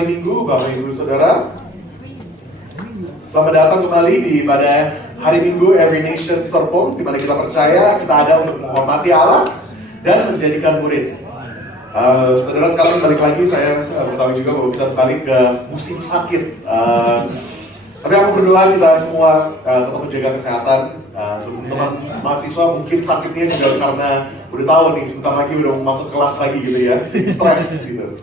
hari Minggu, Bapak Ibu Saudara. Selamat datang kembali di pada hari Minggu Every Nation Serpong, di mana kita percaya kita ada untuk menghormati Allah dan menjadikan murid. Saudara sekalian, balik lagi saya bertahu juga bahwa kita balik ke musim sakit. Tapi aku berdoa kita semua tetap menjaga kesehatan. Teman-teman mahasiswa mungkin sakitnya juga karena udah tahu nih sebentar lagi udah masuk kelas lagi gitu ya, stres gitu.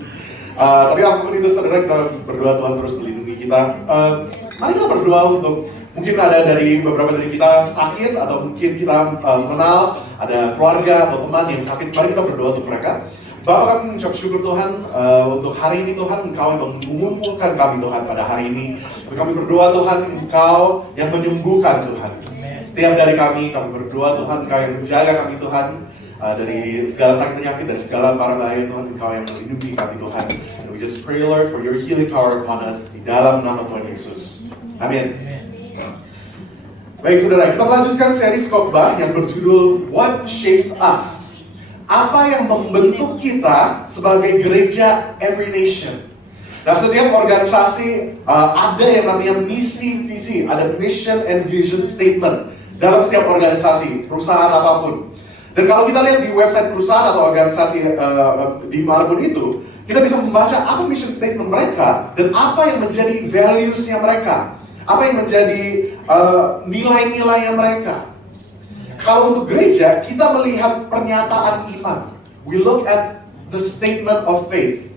Tapi apapun itu saudara, kita berdoa Tuhan terus melindungi kita. Mari kita berdoa untuk mungkin ada dari beberapa dari kita sakit atau mungkin kita mengenal ada keluarga atau teman yang sakit. Mari kita berdoa untuk mereka. Bapak, kami mengucap syukur Tuhan untuk hari ini Tuhan, Engkau yang mengumpulkan kami Tuhan pada hari ini. Kami berdoa Tuhan, Engkau yang menyembuhkan Tuhan. Setiap dari kami berdoa Tuhan, Engkau yang menjaga kami Tuhan. Dari segala sakit penyakit, dari segala para bahaya Tuhan, Engkau yang melindungi kami Tuhan. And we just pray Lord for your healing power upon us, di dalam nama Tuhan Yesus. Amin. Baik saudara, kita melanjutkan seri khotbah yang berjudul What Shapes Us. Apa yang membentuk kita sebagai gereja Every Nation. Nah, setiap organisasi ada yang namanya misi visi, ada mission and vision statement dalam setiap organisasi, perusahaan apapun. Dan kalau kita lihat di website perusahaan atau organisasi di manapun itu, kita bisa membaca apa mission statement mereka dan apa yang menjadi values-nya mereka, apa yang menjadi nilai-nilainya mereka. Kalau untuk gereja, kita melihat pernyataan iman. We look at the statement of faith.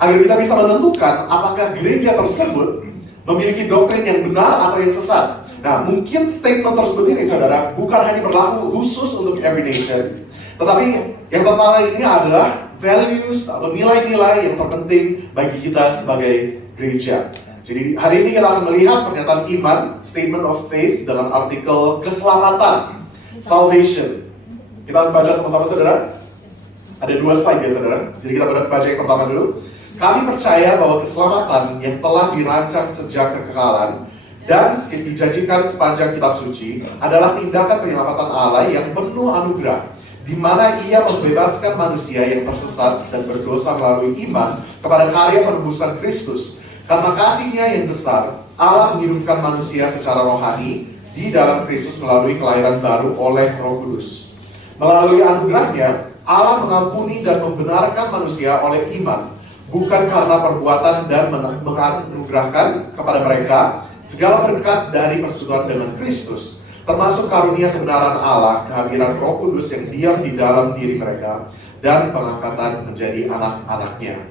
Agar kita bisa menentukan apakah gereja tersebut memiliki doktrin yang benar atau yang sesat. Nah, mungkin statement tersebut ini, saudara, bukan hanya berlaku khusus untuk Every Nation, tetapi yang tertara ini adalah values atau nilai-nilai yang terpenting bagi kita sebagai gereja. Jadi hari ini kita akan melihat pernyataan iman, statement of faith, dengan artikel keselamatan, salvation. Kita baca sama-sama, saudara. Ada 2 slide ya, saudara. Jadi kita baca yang pertama dulu. Kami percaya bahwa keselamatan yang telah dirancang sejak kekekalan dan dijanjikan sepanjang kitab suci adalah tindakan penyelamatan Allah yang penuh anugerah, di mana Ia membebaskan manusia yang tersesat dan berdosa melalui iman kepada karya penebusan Kristus. Karena kasih-Nya yang besar, Allah menghidupkan manusia secara rohani di dalam Kristus melalui kelahiran baru oleh Roh Kudus. Melalui anugerah-Nya, Allah mengampuni dan membenarkan manusia oleh iman, bukan karena perbuatan, dan menganugerahkan kepada mereka segala berkat dari persekutuan dengan Kristus, termasuk karunia kebenaran Allah, kehadiran Roh Kudus yang diam di dalam diri mereka, dan pengangkatan menjadi anak-anaknya.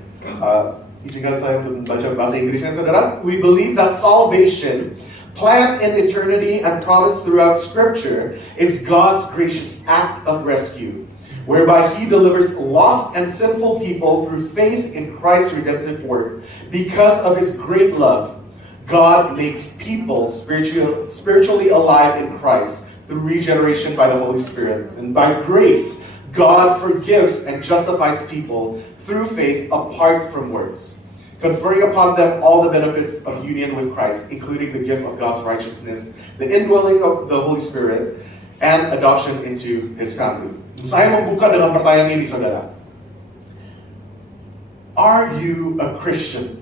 Izinkan saya untuk membaca bahasa Inggrisnya, saudara. We believe that salvation, planned in eternity and promised throughout Scripture, is God's gracious act of rescue, whereby He delivers lost and sinful people through faith in Christ's redemptive work. Because of His great love, God makes people spiritually alive in Christ through regeneration by the Holy Spirit. And by grace, God forgives and justifies people through faith apart from works, conferring upon them all the benefits of union with Christ, including the gift of God's righteousness, the indwelling of the Holy Spirit, and adoption into His family. Saya membuka dengan pertanyaan ini, saudara. Are you a Christian?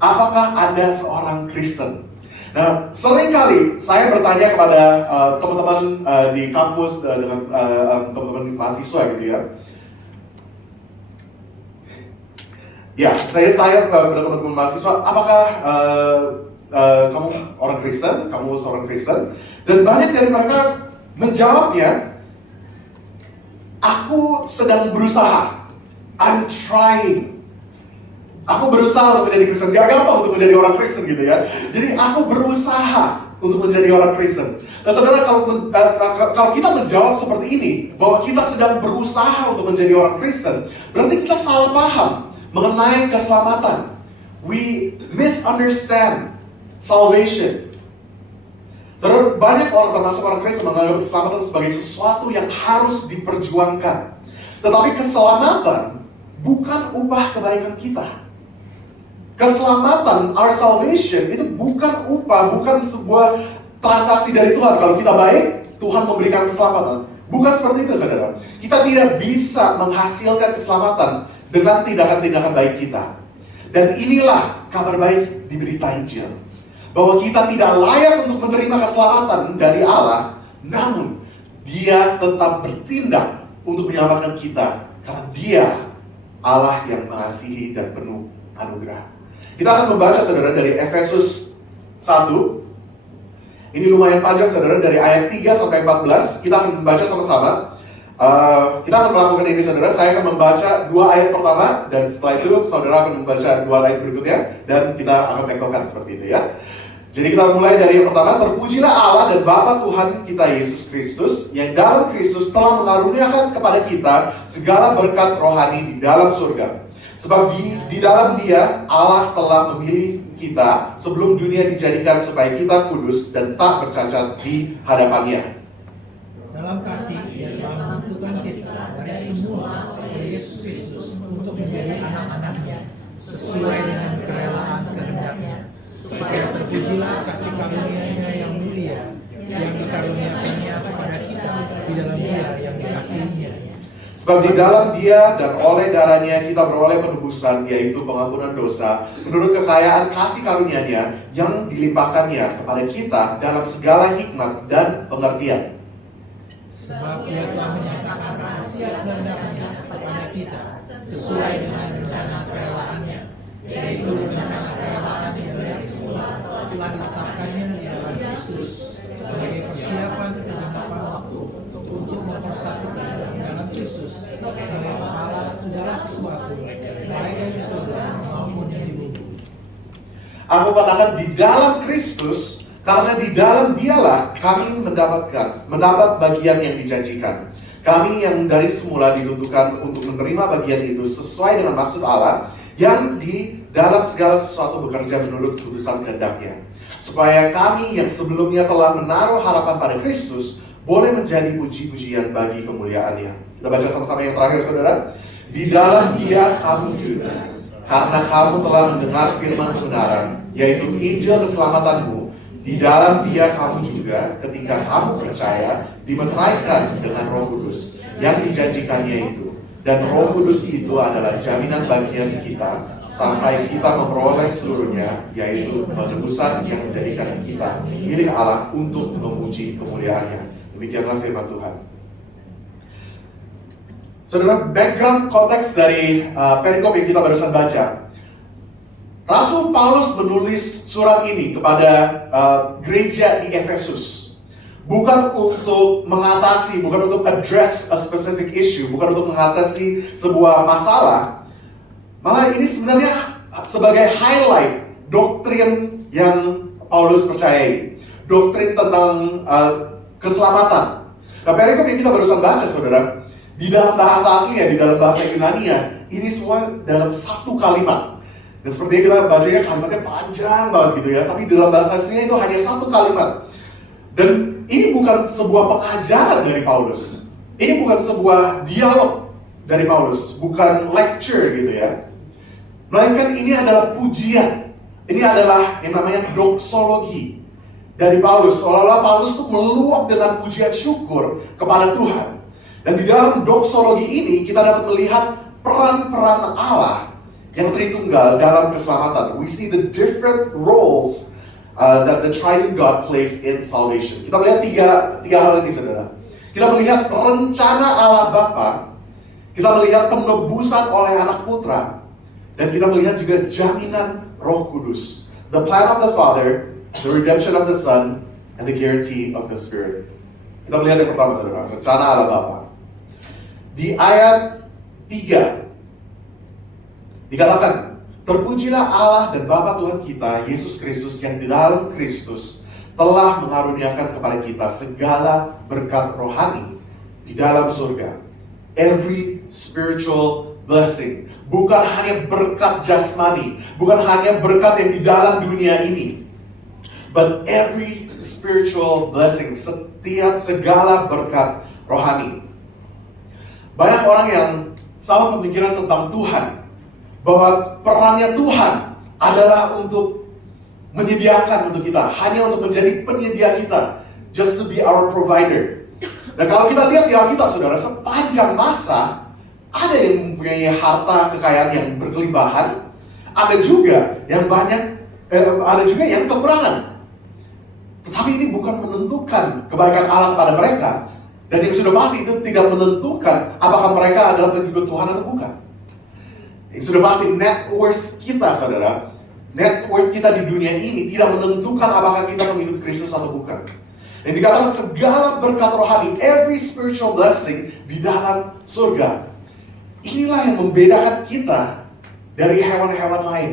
Apakah Anda seorang Kristen? Nah, seringkali saya bertanya kepada teman-teman di kampus dengan teman-teman mahasiswa gitu ya. Ya, saya tanya kepada teman-teman mahasiswa, apakah kamu orang Kristen? Kamu seorang Kristen? Dan banyak dari mereka menjawabnya, aku sedang berusaha. I'm trying. Aku berusaha untuk menjadi Kristen. Gak gampang untuk menjadi orang Kristen gitu ya. Jadi aku berusaha untuk menjadi orang Kristen. Nah saudara, kalau kita menjawab seperti ini, bahwa kita sedang berusaha untuk menjadi orang Kristen, berarti kita salah paham mengenai keselamatan. We misunderstand salvation. Saudara, banyak orang, termasuk orang Kristen, menganggap keselamatan sebagai sesuatu yang harus diperjuangkan. Tetapi keselamatan bukan upah kebaikan kita. Keselamatan, our salvation, itu bukan upah, bukan sebuah transaksi dari Tuhan. Kalau kita baik, Tuhan memberikan keselamatan. Bukan seperti itu, saudara. Kita tidak bisa menghasilkan keselamatan dengan tindakan-tindakan baik kita. Dan inilah kabar baik di berita Injil, bahwa kita tidak layak untuk menerima keselamatan dari Allah, namun Dia tetap bertindak untuk menyelamatkan kita, karena Dia Allah yang mengasihi dan penuh anugerah. Kita akan membaca, saudara, dari Efesus 1. Ini lumayan panjang, saudara, dari ayat 3 sampai 14. Kita akan membaca sama-sama. Kita akan melakukan ini, saudara. Saya akan membaca 2 ayat pertama, dan setelah itu saudara akan membaca 2 ayat berikutnya, dan kita akan tektokan seperti itu ya. Jadi kita mulai dari yang pertama. Terpujilah Allah dan Bapa Tuhan kita Yesus Kristus, yang dalam Kristus telah mengaruniakan kepada kita segala berkat rohani di dalam surga. Sebab di dalam Dia Allah telah memilih kita sebelum dunia dijadikan supaya kita kudus dan tak bercacat di hadapannya. Dalam kasih Ia telah menentukan kita dari semula oleh Yesus Kristus untuk menjadi anak-anaknya sesuai dengan kerelaan kehendak-Nya, supaya terpujilah kasih karunia-Nya yang mulia yang dikaruniakannya kepada kita di dalam Dia yang dikasihinya. Sebab di dalam Dia dan oleh darahnya kita beroleh penebusan, yaitu pengampunan dosa, menurut kekayaan kasih karunia-Nya yang dilimpahkannya kepada kita dalam segala hikmat dan pengertian. Sebab Ia telah menyatakan rahasia kehendak-Nya kepada kita sesuai dengan rencana kerelaan-Nya, yaitu rencana kerelaan yang dari semula telah ditetapkannya di dalam Kristus sebagai persiapan kegenapan waktu untuk mempersatukan di dalam Kristus sebagai kepala segala sesuatu, baik yang di surga maupun yang di bumi. Aku katakan di dalam Kristus, karena di dalam Dialah kami mendapat bagian yang dijanjikan. Kami yang dari semula ditentukan untuk menerima bagian itu sesuai dengan maksud Allah, yang di dalam segala sesuatu bekerja menurut keputusan kehendak-Nya, supaya kami yang sebelumnya telah menaruh harapan pada Kristus boleh menjadi puji-pujian bagi kemuliaan-Nya. Kita baca sama-sama yang terakhir, saudara. Di dalam Dia kamu juga, karena kamu telah mendengar firman kebenaran, yaitu Injil keselamatanmu. Di dalam Dia kamu juga, ketika kamu percaya, dimeteraikan dengan Roh Kudus yang dijanjikannya itu. Dan Roh Kudus itu adalah jaminan bagian kita sampai kita memperoleh seluruhnya, yaitu penebusan yang menjadikan kita milik Allah untuk memuji kemuliaan-Nya. Demikianlah firman Tuhan. Saudara, background konteks dari perikop yang kita barusan baca. Rasul Paulus menulis surat ini kepada gereja di Efesus. Bukan untuk mengatasi, bukan untuk address a specific issue, bukan untuk mengatasi sebuah masalah. Malah ini sebenarnya sebagai highlight doktrin yang Paulus percayai. Doktrin tentang keselamatan. Nah, perikop yang kita barusan baca, saudara, di dalam bahasa aslinya, di dalam bahasa Yunania, ini semua dalam satu kalimat. Dan seperti kita bacanya, kalimatnya panjang banget gitu ya. Tapi dalam bahasa aslinya itu hanya satu kalimat. Dan ini bukan sebuah pengajaran dari Paulus. Ini bukan sebuah dialog dari Paulus. Bukan lecture gitu ya. Melainkan ini adalah pujian. Ini adalah yang namanya doksologi dari Paulus. Seolah-olah Paulus tuh meluap dengan pujian syukur kepada Tuhan. Dan di dalam doksologi ini kita dapat melihat peran-peran Allah yang Tritunggal dalam keselamatan. We see the different roles that the Triune God plays in salvation. Kita melihat tiga hal ini, saudara. Kita melihat rencana Allah Bapa, kita melihat penebusan oleh Anak Putra, dan kita melihat juga jaminan Roh Kudus. The plan of the Father, the redemption of the Son, and the guarantee of the Spirit. Kita melihat yang pertama, saudara, rencana Allah Bapa. Di ayat 3 dikatakan, terpujilah Allah dan Bapa Tuhan kita, Yesus Kristus, yang di dalam Kristus telah mengaruniakan kepada kita segala berkat rohani di dalam surga. Every spiritual blessing. Bukan hanya berkat jasmani, bukan hanya berkat yang di dalam dunia ini, but every spiritual blessing, segala berkat rohani. Banyak orang yang salah pemikiran tentang Tuhan, bahwa perannya Tuhan adalah untuk menyediakan untuk kita, hanya untuk menjadi penyedia kita, just to be our provider. Dan kalau kita lihat di Alkitab, saudara, sepanjang masa ada yang mempunyai harta kekayaan yang berkelimpahan, Ada juga yang ada juga yang kekurangan. Tetapi ini bukan menentukan kebaikan Allah kepada mereka. Dan yang sudah pasti itu tidak menentukan apakah mereka adalah pengikut Tuhan atau bukan. Yang sudah pasti net worth kita, saudara, net worth kita di dunia ini tidak menentukan apakah kita pengikut Kristus atau bukan. Dan dikatakan segala berkat rohani, every spiritual blessing di dalam surga. Inilah yang membedakan kita dari hewan-hewan lain.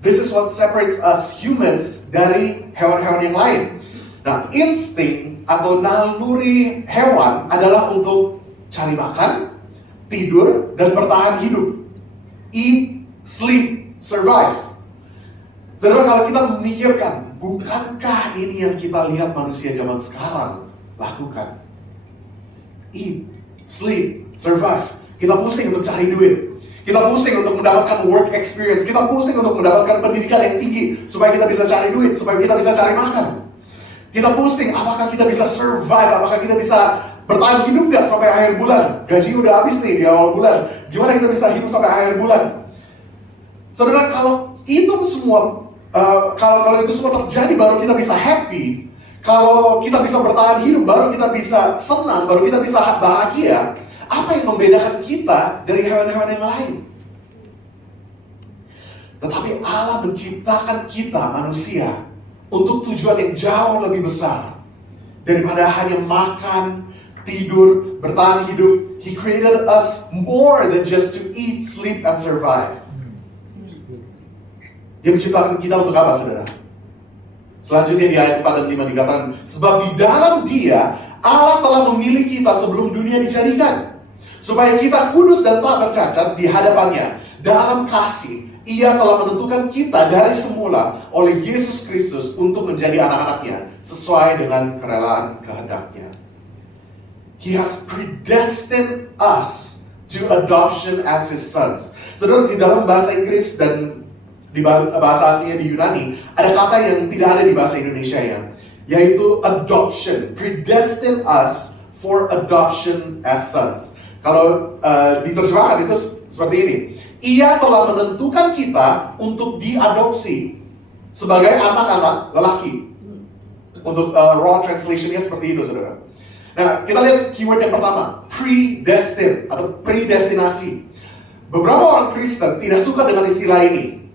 This is what separates us humans dari hewan-hewan yang lain. Nah, insting atau naluri hewan adalah untuk cari makan, tidur, dan bertahan hidup. Eat, sleep, survive. Saudara, kalau kita memikirkan, bukankah ini yang kita lihat manusia zaman sekarang lakukan? Eat, sleep, survive. Kita pusing untuk cari duit. Kita pusing untuk mendapatkan work experience. Kita pusing untuk mendapatkan pendidikan yang tinggi supaya kita bisa cari duit, supaya kita bisa cari makan. Kita pusing, apakah kita bisa survive, apakah kita bisa bertahan hidup gak sampai akhir bulan? Gaji udah habis nih di awal bulan. Gimana kita bisa hidup sampai akhir bulan? Saudara, kalau itu semua kalau itu semua terjadi, baru kita bisa happy. Kalau kita bisa bertahan hidup, baru kita bisa senang, baru kita bisa bahagia. Apa yang membedakan kita dari hewan-hewan yang lain? Tetapi Allah menciptakan kita manusia untuk tujuan yang jauh lebih besar daripada hanya makan, tidur, bertahan hidup. He created us more than just to eat, sleep, and survive. Dia menciptakan kita untuk apa, saudara? Selanjutnya di ayat 4 dan 5 dikatakan, sebab di dalam Dia Allah telah memilih kita sebelum dunia dijadikan, supaya kita kudus dan tak bercacat di hadapannya. Dalam kasih Ia telah menentukan kita dari semula oleh Yesus Kristus untuk menjadi anak-anaknya sesuai dengan kerelaan kehendak-Nya. He has predestined us to adoption as His sons. Saudara, di dalam bahasa Inggris dan di bahasa aslinya di Yunani ada kata yang tidak ada di bahasa Indonesia yaitu adoption. Predestined us for adoption as sons. Kalau diterjemahkan itu seperti ini. Ia telah menentukan kita untuk diadopsi sebagai anak-anak lelaki. Untuk raw translation-nya seperti itu, saudara. Nah, kita lihat keyword yang pertama, predestined atau predestinasi. Beberapa orang Kristen tidak suka dengan istilah ini.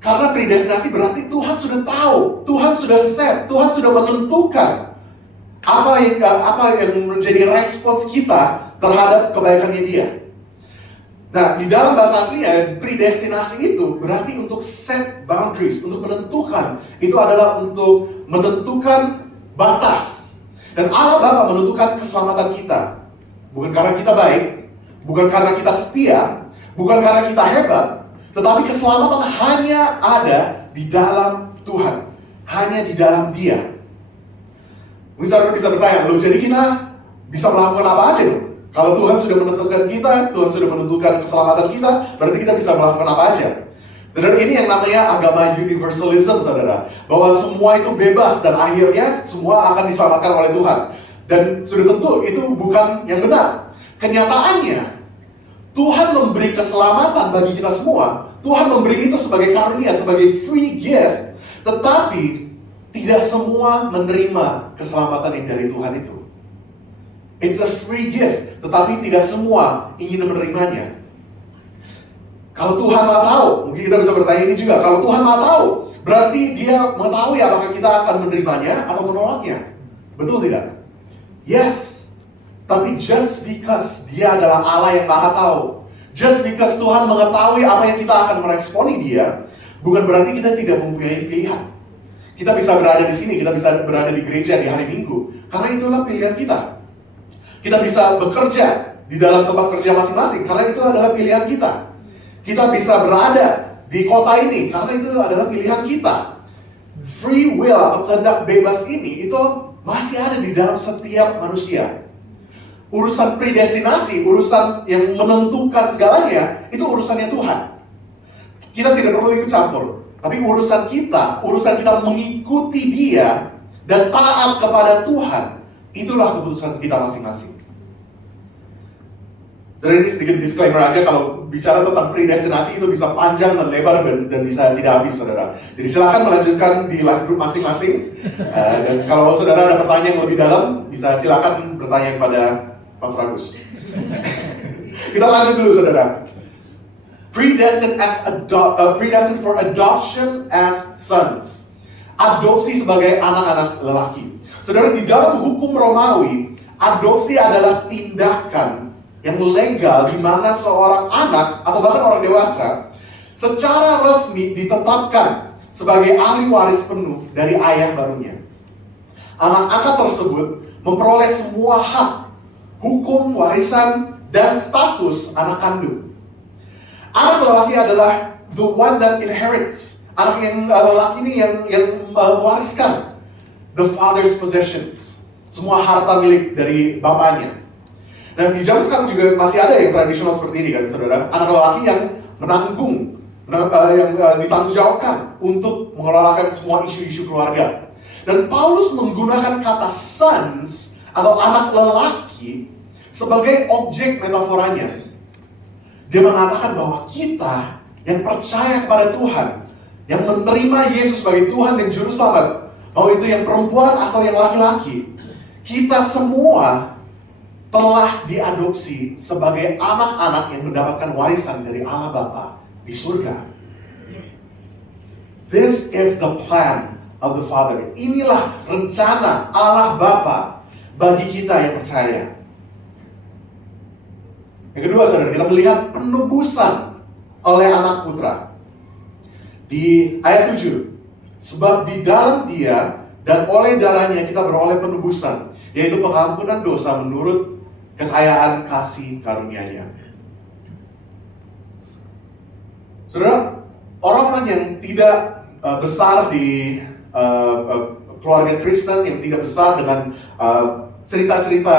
Karena predestinasi berarti Tuhan sudah tahu, Tuhan sudah set, Tuhan sudah menentukan apa yang menjadi respons kita terhadap kebaikannya Dia. Nah, di dalam bahasa aslinya, predestinasi itu berarti untuk set boundaries, untuk menentukan. Itu adalah untuk menentukan batas. Dan Allah Bapa menentukan keselamatan kita. Bukan karena kita baik, bukan karena kita setia, bukan karena kita hebat, tetapi keselamatan hanya ada di dalam Tuhan. Hanya di dalam Dia. Mungkin saudara bisa bertanya, loh jadi kita bisa melakukan apa aja dong? Kalau Tuhan sudah menentukan kita, Tuhan sudah menentukan keselamatan kita, berarti kita bisa melakukan apa aja. Saudara, ini yang namanya agama universalism, saudara. Bahwa semua itu bebas dan akhirnya semua akan diselamatkan oleh Tuhan. Dan sudah tentu itu bukan yang benar. Kenyataannya, Tuhan memberi keselamatan bagi kita semua. Tuhan memberi itu sebagai karunia, sebagai free gift. Tetapi tidak semua menerima keselamatan yang dari Tuhan itu. It's a free gift, tetapi tidak semua ingin menerimanya. Kalau Tuhan mau tahu, mungkin kita bisa bertanya ini juga. Kalau Tuhan mau tahu, berarti Dia mengetahui apakah kita akan menerimanya atau menolaknya. Betul tidak? Yes. Tapi just because Dia adalah Allah yang Maha Tahu, just because Tuhan mengetahui apa yang kita akan meresponi Dia, bukan berarti kita tidak mempunyai pilihan. Kita bisa berada di sini, kita bisa berada di gereja di hari Minggu, karena itulah pilihan kita. Kita bisa bekerja di dalam tempat kerja masing-masing, karena itu adalah pilihan kita. Kita bisa berada di kota ini, karena itu adalah pilihan kita. Free will atau kehendak bebas ini, itu masih ada di dalam setiap manusia. Urusan predestinasi, urusan yang menentukan segalanya, itu urusannya Tuhan. Kita tidak perlu ikut campur. Tapi urusan kita mengikuti Dia dan taat kepada Tuhan, itulah keputusan kita masing-masing. Jadi ini sedikit disclaimer aja, kalau bicara tentang predestinasi itu bisa panjang dan lebar dan bisa tidak habis, saudara. Jadi silakan melanjutkan di live group masing-masing. Dan kalau saudara ada pertanyaan yang lebih dalam, bisa silakan bertanya kepada Mas Ragus. Kita lanjut dulu, saudara. Predestined for adoption as sons. Adopsi sebagai anak-anak lelaki. Saudara, di dalam hukum Romawi, adopsi adalah tindakan yang legal di mana seorang anak atau bahkan orang dewasa secara resmi ditetapkan sebagai ahli waris penuh dari ayah barunya. Anak angkat tersebut memperoleh semua hak, hukum, warisan, dan status anak kandung. Anak lelaki adalah the one that inherits. Anak yang lelaki ini yang mewariskan the father's possessions, semua harta milik dari bapaknya. Dan di zaman sekarang juga masih ada yang tradisional seperti ini kan, saudara. Anak lelaki yang menanggung, yang ditanggungjawabkan untuk mengelolakan semua isu-isu keluarga. Dan Paulus menggunakan kata sons atau anak lelaki sebagai objek metaforanya. Dia mengatakan bahwa kita yang percaya kepada Tuhan, yang menerima Yesus sebagai Tuhan dan Juru Selamat, mau itu yang perempuan atau yang laki-laki, kita semua telah diadopsi sebagai anak-anak yang mendapatkan warisan dari Allah Bapa di surga. This is the plan of the Father. Inilah rencana Allah Bapa bagi kita yang percaya. Yang kedua, saudara, kita melihat penebusan oleh anak putra. Di ayat 7, sebab di dalam Dia dan oleh darahnya kita beroleh penebusan, yaitu pengampunan dosa menurut kekayaan kasih karunia-Nya. Saudara, orang-orang yang tidak besar di keluarga Kristen, yang tidak besar dengan cerita-cerita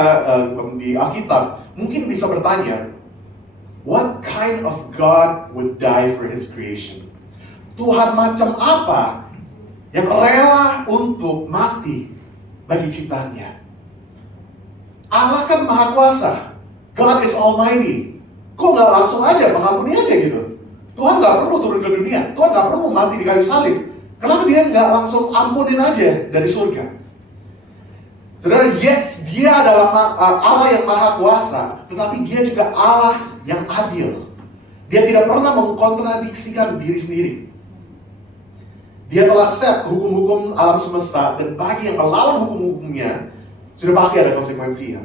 di Alkitab, mungkin bisa bertanya, what kind of God would die for His creation? Tuhan macam apa yang rela untuk mati bagi ciptaannya? Allah kan Maha Kuasa. God is Almighty. Kok nggak langsung aja mengampuni aja gitu? Tuhan nggak perlu turun ke dunia. Tuhan nggak perlu mati di kayu salib. Kenapa Dia nggak langsung ampunin aja dari surga? Saudara, yes, Dia adalah Allah yang Maha Kuasa, tetapi Dia juga Allah yang adil. Dia tidak pernah mengkontradiksikan diri sendiri. Dia telah set hukum-hukum alam semesta, dan bagi yang melawan hukum-hukumnya, sudah pasti ada konsekuensinya.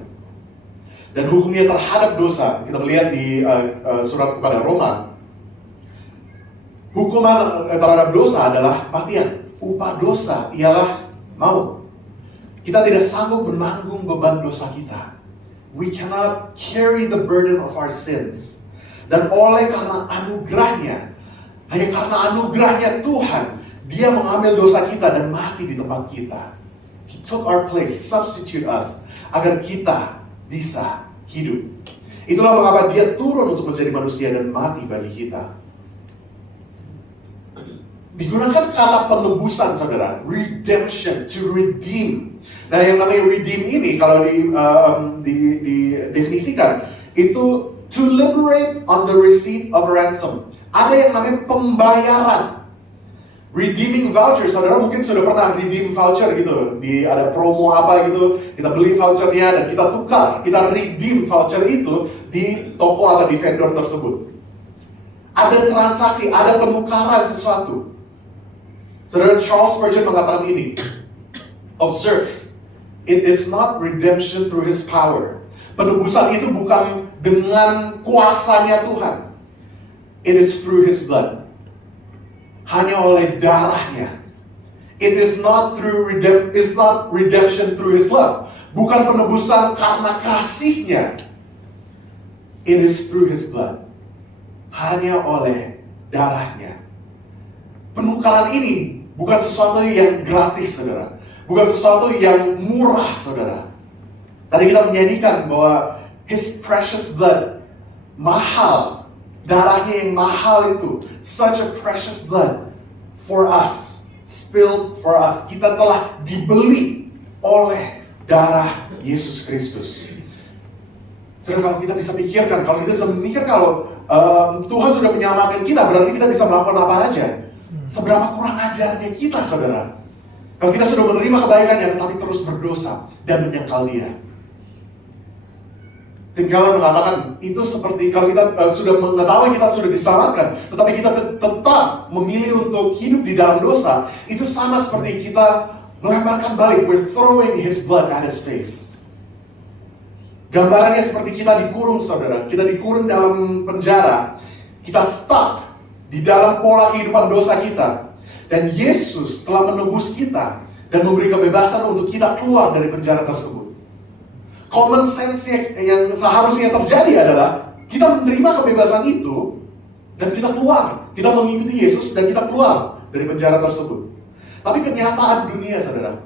Dan hukumnya terhadap dosa, kita melihat di surat kepada Roma, hukuman terhadap dosa adalah kematian. Upah dosa ialah maut. Kita tidak sanggup menanggung beban dosa kita. We cannot carry the burden of our sins. Dan oleh karena anugerahnya, hanya karena anugerahnya Tuhan, Dia mengambil dosa kita dan mati di tempat kita. He took our place, substitute us, agar kita bisa hidup. Itulah mengapa Dia turun untuk menjadi manusia dan mati bagi kita. Digunakan kata penebusan, saudara, redemption, to redeem. Nah, yang namanya redeem ini kalau didefinisikan itu to liberate on the receipt of a ransom. Ada yang namanya pembayaran. Redeeming voucher, saudara mungkin sudah pernah redeem voucher gitu. Ada promo apa gitu, kita beli vouchernya dan kita tukar, kita redeem voucher itu di toko atau di vendor tersebut. Ada transaksi, ada penukaran sesuatu. Saudara, Charles Spurgeon mengatakan ini, observe, it is not redemption through His power. Penebusan itu bukan dengan kuasanya Tuhan. It is through His blood. Hanya oleh darahnya. It is not redemption through His love. Bukan penebusan karena kasihnya. It is through His blood. Hanya oleh darahnya. Penukaran ini bukan sesuatu yang gratis, saudara. Bukan sesuatu yang murah, saudara. Tadi kita menyanyikan bahwa His precious blood, mahal. Darahnya yang mahal itu, such a precious blood for us, spilled for us. Kita telah dibeli oleh darah Yesus Kristus. Saudara, kalau kita bisa pikirkan, kalau kita bisa memikir kalau Tuhan sudah menyelamatkan kita, berarti kita bisa melakukan apa aja. Seberapa kurang ajarnya kita, saudara. Kalau kita sudah menerima kebaikannya, tetapi terus berdosa dan menyangkal Dia. Tinggal mengatakan, itu seperti kalau kita sudah mengetahui kita sudah diselamatkan, tetapi kita tetap memilih untuk hidup di dalam dosa, itu sama seperti kita melemparkan balik, we're throwing His blood at His face. Gambarannya seperti kita dikurung, saudara. Kita dikurung dalam penjara. Kita stuck di dalam pola kehidupan dosa kita. Dan Yesus telah menebus kita dan memberi kebebasan untuk kita keluar dari penjara tersebut. Common sense yang seharusnya terjadi adalah kita menerima kebebasan itu dan kita keluar. Kita mengikuti Yesus dan kita keluar dari penjara tersebut. Tapi kenyataan dunia, saudara,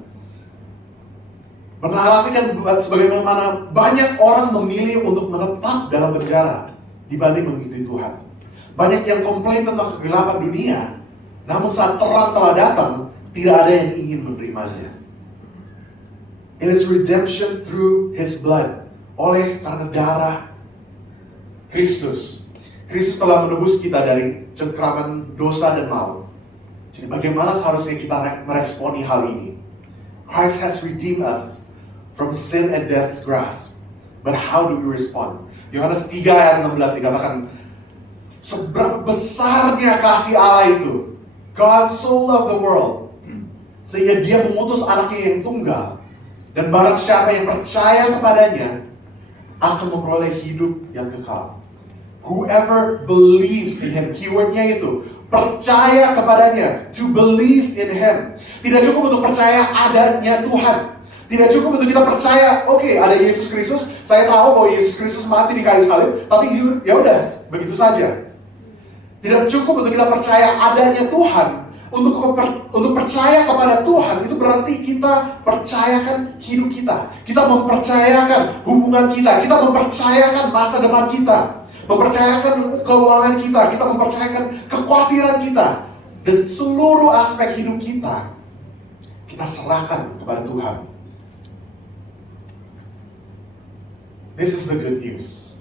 menarasikan sebagaimana banyak orang memilih untuk menetap dalam penjara dibanding mengikuti Tuhan. Banyak yang komplain tentang kegelapan dunia, namun saat terang telah datang, tidak ada yang ingin menerimanya. It is redemption through His blood. Oleh karena darah Kristus. Kristus telah menebus kita dari cengkraman dosa dan maut. Jadi bagaimana seharusnya kita meresponi hal ini? Christ has redeemed us from sin and death's grasp. But how do we respond? Yohanes 3 ayat 16 dikatakan, seberapa besarnya kasih Allah itu. God so loved the world, sehingga Dia mengutus anaknya yang tunggal. Dan barang siapa yang percaya kepadanya akan memperoleh hidup yang kekal. Whoever believes in Him, keywordnya itu percaya kepadanya, to believe in Him. Tidak cukup untuk percaya adanya Tuhan. Tidak cukup untuk kita percaya, oke, ada Yesus Kristus, saya tahu bahwa Yesus Kristus mati di kayu salib, tapi ya udah, begitu saja. Tidak cukup untuk kita percaya adanya Tuhan. Untuk percaya kepada Tuhan, itu berarti kita percayakan hidup kita. Kita mempercayakan hubungan kita. Kita mempercayakan masa depan kita. Mempercayakan keuangan kita. Kita mempercayakan kekhawatiran kita. Dan seluruh aspek hidup kita, kita serahkan kepada Tuhan. This is the good news.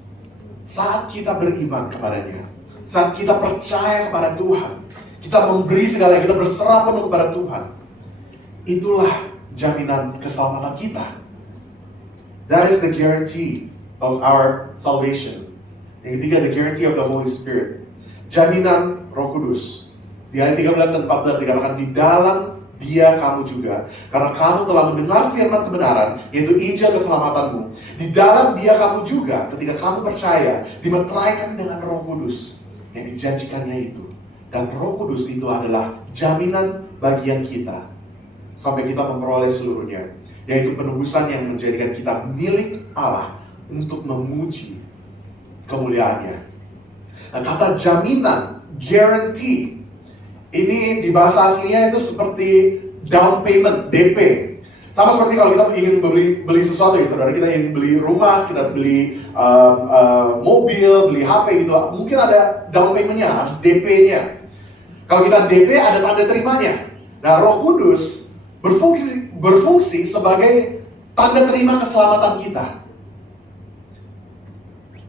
Saat kita beriman kepadanya, saat kita percaya kepada Tuhan, kita memberi segala, kita berserah penuh kepada Tuhan, itulah jaminan keselamatan kita. That is the guarantee of our salvation. Yang ketiga, the guarantee of the Holy Spirit. Jaminan Roh Kudus. Di ayat 13 dan 14 dikatakan, di dalam Dia kamu juga, karena kamu telah mendengar firman kebenaran, yaitu Injil keselamatanmu. Di dalam Dia kamu juga, ketika kamu percaya, dimeteraikan dengan Roh Kudus yang dijanjikannya itu. Dan Roh Kudus itu adalah jaminan bagian kita sampai kita memperoleh seluruhnya, yaitu penebusan yang menjadikan kita milik Allah untuk memuji kemuliaannya. Nah, kata jaminan, guarantee, ini di bahasa aslinya itu seperti down payment, DP. Sama seperti kalau kita ingin beli sesuatu ya saudara, kita ingin beli rumah, kita beli mobil, beli HP gitu. Mungkin ada down payment-nya, ada DP-nya. Kalau kita DP ada tanda terimanya. Nah, Roh Kudus berfungsi sebagai tanda terima keselamatan kita.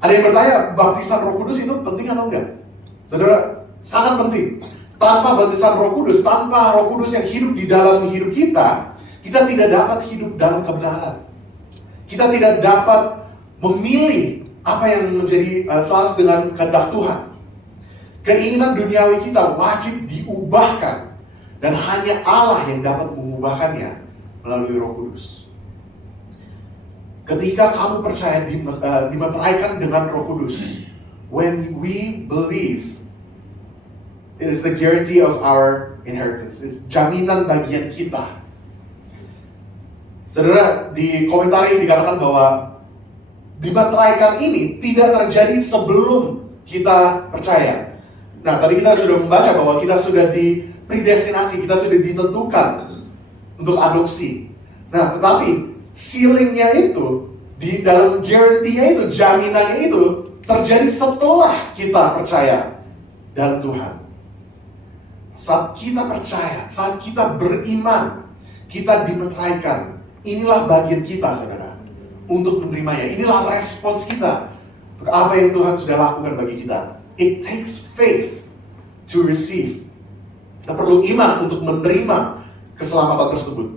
Ada yang bertanya, baptisan Roh Kudus itu penting atau enggak? Saudara, sangat penting. Tanpa baptisan Roh Kudus, tanpa Roh Kudus yang hidup di dalam hidup kita, kita tidak dapat hidup dalam kebenaran. Kita tidak dapat memilih apa yang menjadi selaras dengan kehendak Tuhan. Keinginan duniawi kita wajib diubahkan, dan hanya Allah yang dapat mengubahkannya melalui Roh Kudus. Ketika kamu percaya dimeteraikan dengan Roh Kudus, when we believe, it is the guarantee of our inheritance. It's jaminan bagian kita. Saudara, di komentari dikatakan bahwa dimeteraikan ini tidak terjadi sebelum kita percaya. Nah, tadi kita sudah membaca bahwa kita sudah dipredestinasi, kita sudah ditentukan untuk adopsi. Nah, tetapi sealingnya itu, di dalam guarantee-nya itu, jaminannya itu terjadi setelah kita percaya dalam Tuhan. Saat kita percaya, saat kita beriman, kita dimeteraikan. Inilah bagian kita, saudara, untuk menerimanya. Inilah respons kita untuk apa yang Tuhan sudah lakukan bagi kita. It takes faith to receive. Kita perlu iman untuk menerima keselamatan tersebut.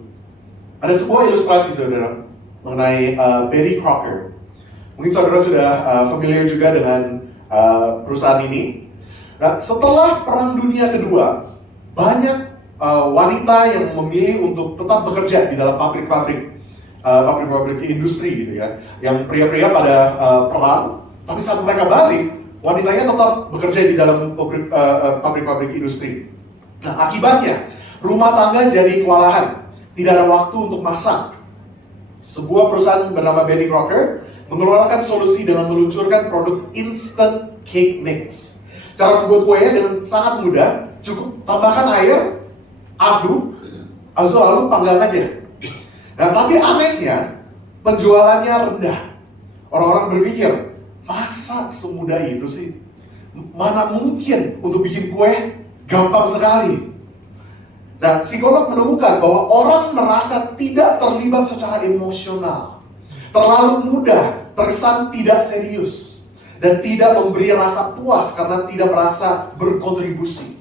Ada sebuah ilustrasi, saudara, mengenai Betty Crocker. Mungkin saudara sudah familiar juga dengan perusahaan ini. Nah, setelah Perang Dunia Kedua, banyak wanita yang memilih untuk tetap bekerja di dalam pabrik-pabrik industri gitu ya. Yang pria-pria pada perang, tapi saat mereka balik, wanitanya tetap bekerja di dalam pabrik-pabrik industri. Nah, akibatnya rumah tangga jadi kewalahan, tidak ada waktu untuk masak. Sebuah perusahaan bernama Betty Crocker mengeluarkan solusi dengan meluncurkan produk instant cake mix. Cara membuat kuenya dengan sangat mudah, cukup tambahkan air, aduk, lalu panggang aja. Nah, tapi anehnya penjualannya rendah. Orang-orang berpikir, masa semudah itu sih? Mana mungkin untuk bikin kue gampang sekali. Nah, psikolog menemukan bahwa orang merasa tidak terlibat secara emosional, terlalu mudah, terkesan tidak serius, dan tidak memberi rasa puas karena tidak merasa berkontribusi.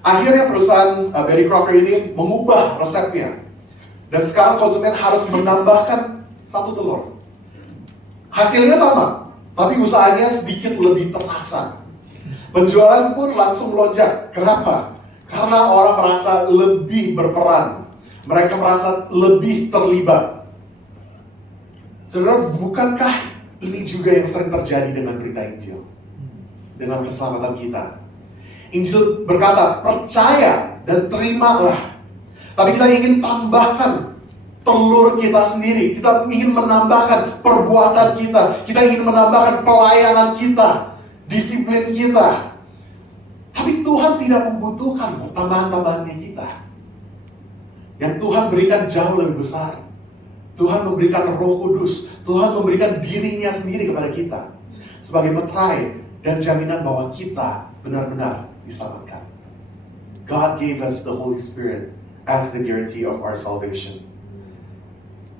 Akhirnya perusahaan Betty Crocker ini mengubah resepnya. Dan sekarang konsumen harus menambahkan 1 telur. Hasilnya sama, tapi usahanya sedikit lebih terasa. Penjualan pun langsung melonjak. Kenapa? Karena orang merasa lebih berperan. Mereka merasa lebih terlibat. Saudara, bukankah ini juga yang sering terjadi dengan berita Injil? Dengan keselamatan kita. Injil berkata, percaya dan terimalah. Tapi kita ingin tambahkan telur kita sendiri. Kita ingin menambahkan perbuatan kita. Kita ingin menambahkan pelayanan kita, disiplin kita. Tapi Tuhan tidak membutuhkan tambahan-tambahannya kita. Yang Tuhan berikan jauh lebih besar. Tuhan memberikan Roh Kudus. Tuhan memberikan dirinya sendiri kepada kita sebagai meterai dan jaminan bahwa kita benar-benar diselamatkan. God gave us the Holy Spirit as the guarantee of our salvation.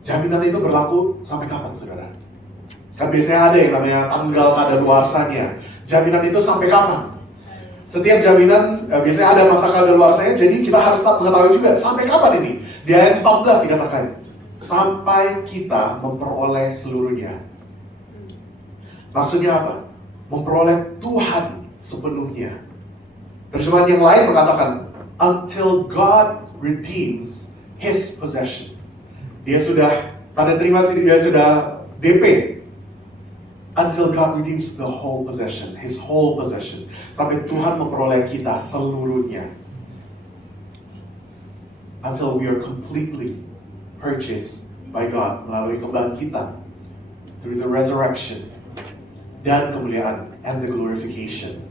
Jaminan itu berlaku sampai kapan, saudara? Kan biasanya ada yang namanya tanggal kadaluarsanya. Jaminan itu sampai kapan? Setiap jaminan biasanya ada masa kadaluarsanya, jadi kita harus mengetahui juga sampai kapan ini. Di ayat 14 dikatakan, sampai kita memperoleh seluruhnya. Maksudnya apa? Memperoleh Tuhan sepenuhnya. Terjemahan yang lain mengatakan, until God redeems His possession. Dia sudah tanda terima sini, dia sudah DP. Until God redeems the whole possession, His whole possession. Sampai Tuhan memperoleh kita seluruhnya. Until we are completely purchased by God melalui kebangkitan, through the resurrection dan kemuliaan and the glorification.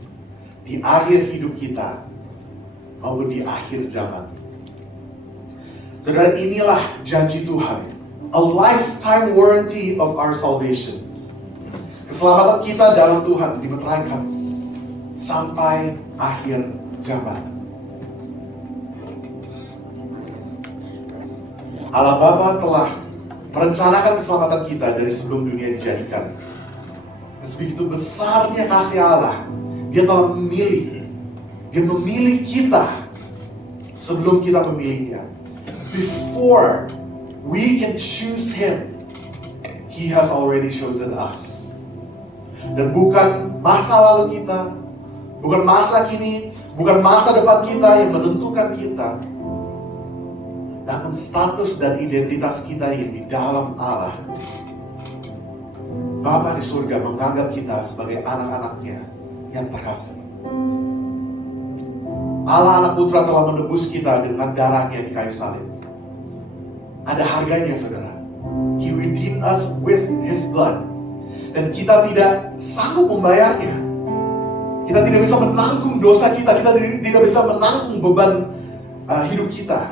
Di akhir hidup kita maupun di akhir zaman. Saudara, inilah janji Tuhan, a lifetime warranty of our salvation. Keselamatan kita dalam Tuhan dimeteraikan sampai akhir zaman. Allah Bapa telah merencanakan keselamatan kita dari sebelum dunia dijadikan. Sebegitu besarnya kasih Allah, Dia telah memilih. Dia memilih kita sebelum kita memilihnya. Before we can choose Him, He has already chosen us. Dan bukan masa lalu kita, bukan masa kini, bukan masa depan kita yang menentukan kita, namun status dan identitas kita ini di dalam Allah. Bapa di surga menganggap kita sebagai anak-anaknya yang terkasih. Allah anak putra telah menebus kita dengan darahnya di kayu salib. Ada harganya, saudara. He redeemed us with His blood. Dan kita tidak sanggup membayarnya. Kita tidak bisa menanggung dosa kita. Kita tidak bisa menanggung beban hidup kita.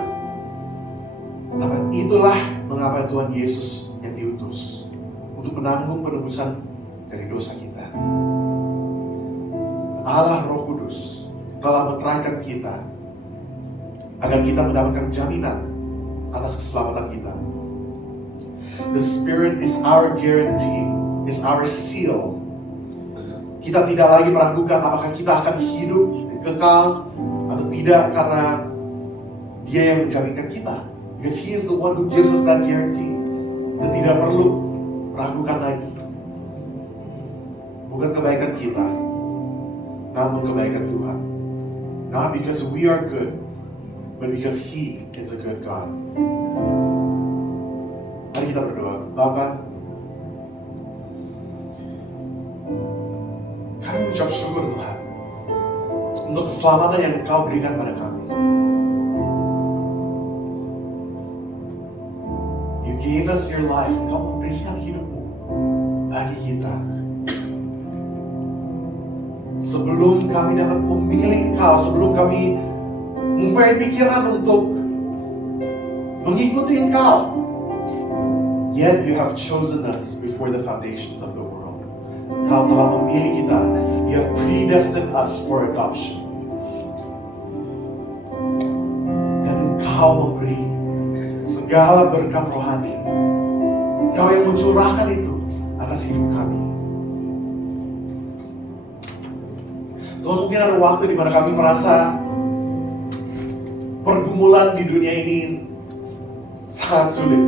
Tapi itulah mengapa Tuhan Yesus yang diutus untuk menanggung penebusan dari dosa kita. Allah Roh Kudus telah meteraikan kita agar kita mendapatkan jaminan atas keselamatan kita. The Spirit is our guarantee, is our seal. Kita tidak lagi meragukan apakah kita akan hidup kekal atau tidak karena Dia yang menjaminkan kita. Because He is the one who gives us that guarantee. Dan tidak perlu ragukan lagi. Bukan kebaikan kita, namun kebaikan Tuhan. Not because we are good, but because He is a good God. Mari kita berdoa. Bapa, kami mengucap syukur Tuhan untuk keselamatan yang Engkau berikan pada kami. You gave us your life. Engkau memberikan hidupmu bagi kita. Sebelum kami dapat memilih Engkau, sebelum kami mempunyai pikiran untuk mengikuti Engkau, yet you have chosen us before the foundations of the world. Engkau telah memilih kita. You have predestined us for adoption. Dan Engkau memberi segala berkat rohani. Engkau yang mencurahkan itu atas hidup kami. Tuhan, mungkin ada waktu di mana kami merasa pergumulan di dunia ini sangat sulit.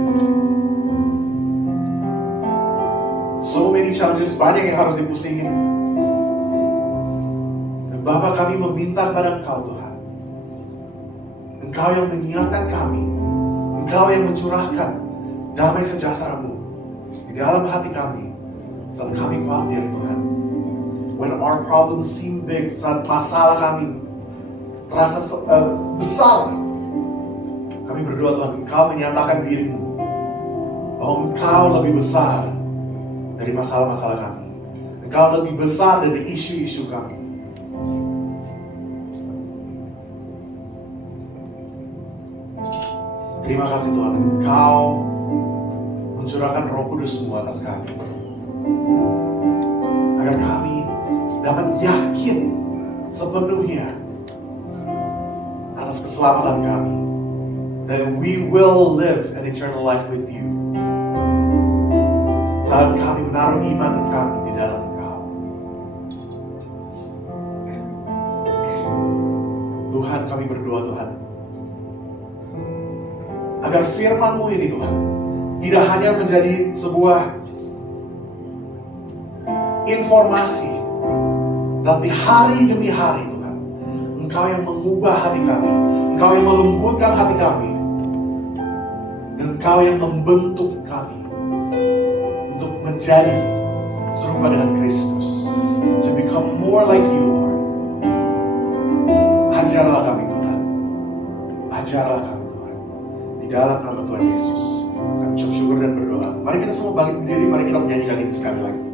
So many challenges, banyak yang harus dipusingin. Dan Bapa, kami meminta kepada Engkau Tuhan. Engkau yang mengingatkan kami. Engkau yang mencurahkan damai sejahtera-Mu di dalam hati kami saat kami khawatir Tuhan. When our problems seem big, saat masalah kami terasa besar, kami berdoa Tuhan, Engkau menyatakan diri-Mu bahwa Engkau lebih besar dari masalah-masalah kami. Engkau lebih besar dari isu-isu kami. Terima kasih Tuhan, Engkau mencurahkan Roh Kudus-Mu atas kami, agar kami dapat yakin sepenuhnya atas keselamatan kami, that we will live an eternal life with you. Saat kami menaruh iman kami di dalam Engkau, Tuhan, kami berdoa Tuhan, agar firman-Mu ini Tuhan tidak hanya menjadi sebuah informasi, tapi hari demi hari Tuhan, Engkau yang mengubah hati kami, Engkau yang melembutkan hati kami, dan Engkau yang membentuk kami untuk menjadi serupa dengan Kristus, to become more like you, Lord. Ajarlah kami Tuhan, ajarlah kami Tuhan, di dalam nama Tuhan Yesus. Kami ucap syukur dan berdoa. Mari kita semua bangkit berdiri, mari kita menyanyikan ini sekali lagi.